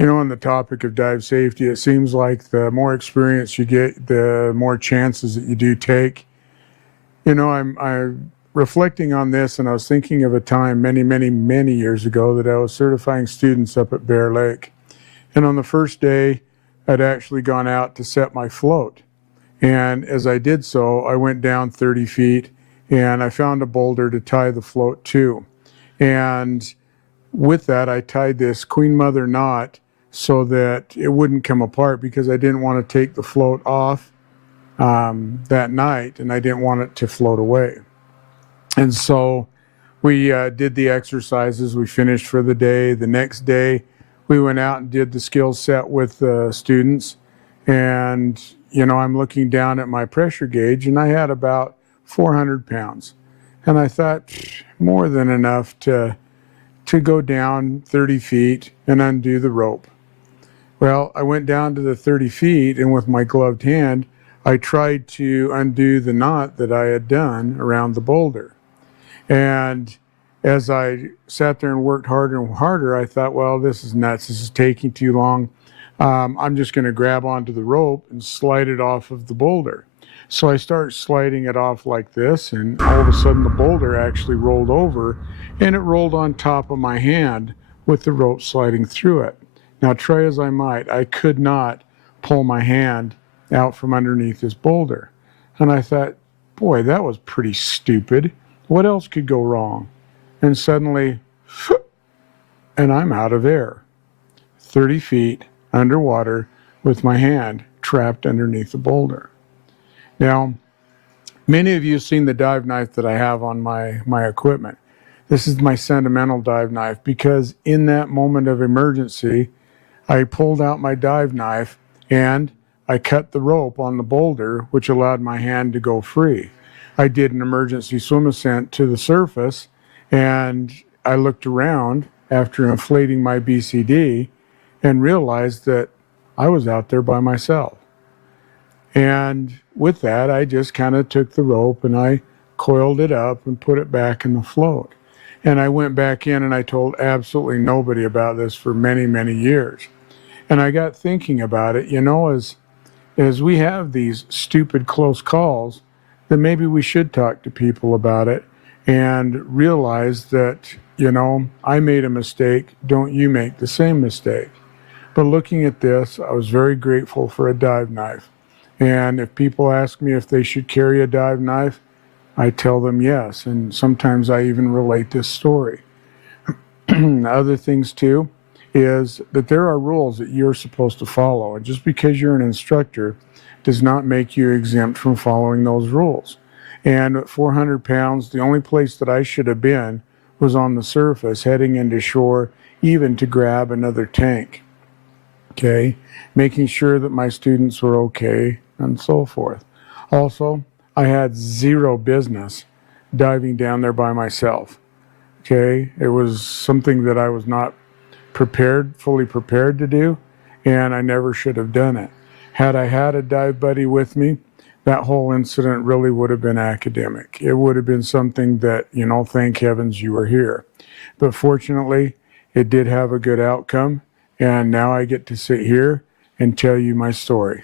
On the topic of dive safety, it seems like the more experience you get, the more chances that you do take. I'm reflecting on this, and I was thinking of a time many, many, many years ago that I was certifying students up at Bear Lake. And on the first day, I'd actually gone out to set my float. And as I did so, I went down 30 feet and I found a boulder to tie the float to. And with that, I tied this Queen Mother knot so that it wouldn't come apart, because I didn't want to take the float off that night, and I didn't want it to float away. And so we did the exercises. We finished for the day. The next day, we went out and did the skill set with the students. And, I'm looking down at my pressure gauge, and I had about 400 pounds. And I thought, more than enough to go down 30 feet and undo the rope. Well, I went down to the 30 feet, and with my gloved hand, I tried to undo the knot that I had done around the boulder. And as I sat there and worked harder and harder, I thought, well, this is nuts. This is taking too long. I'm just going to grab onto the rope and slide it off of the boulder. So I start sliding it off like this, and all of a sudden the boulder actually rolled over, and it rolled on top of my hand with the rope sliding through it. Now, try as I might, I could not pull my hand out from underneath this boulder. And I thought, boy, that was pretty stupid. What else could go wrong? And suddenly, and I'm out of air, 30 feet underwater with my hand trapped underneath the boulder. Now, many of you have seen the dive knife that I have on my equipment. This is my sentimental dive knife, because in that moment of emergency, I pulled out my dive knife and I cut the rope on the boulder, which allowed my hand to go free. I did an emergency swim ascent to the surface, and I looked around after inflating my BCD and realized that I was out there by myself. And with that, I just kind of took the rope and I coiled it up and put it back in the float. And I went back in and I told absolutely nobody about this for many, many years. And I got thinking about it, as we have these stupid close calls, then maybe we should talk to people about it and realize that, I made a mistake. Don't you make the same mistake. But looking at this, I was very grateful for a dive knife. And if people ask me if they should carry a dive knife, I tell them yes. And sometimes I even relate this story. Other things too is that there are rules that you're supposed to follow. And just because you're an instructor does not make you exempt from following those rules. And at 400 pounds, the only place that I should have been was on the surface, heading into shore, even to grab another tank. Okay, making sure that my students were okay, and so forth. Also, I had zero business diving down there by myself. Okay, it was something that I was not fully prepared to do, and I never should have done it. Had I had a dive buddy with me, that whole incident really would have been academic. It would have been something that, thank heavens you were here. But fortunately, it did have a good outcome, and now I get to sit here and tell you my story.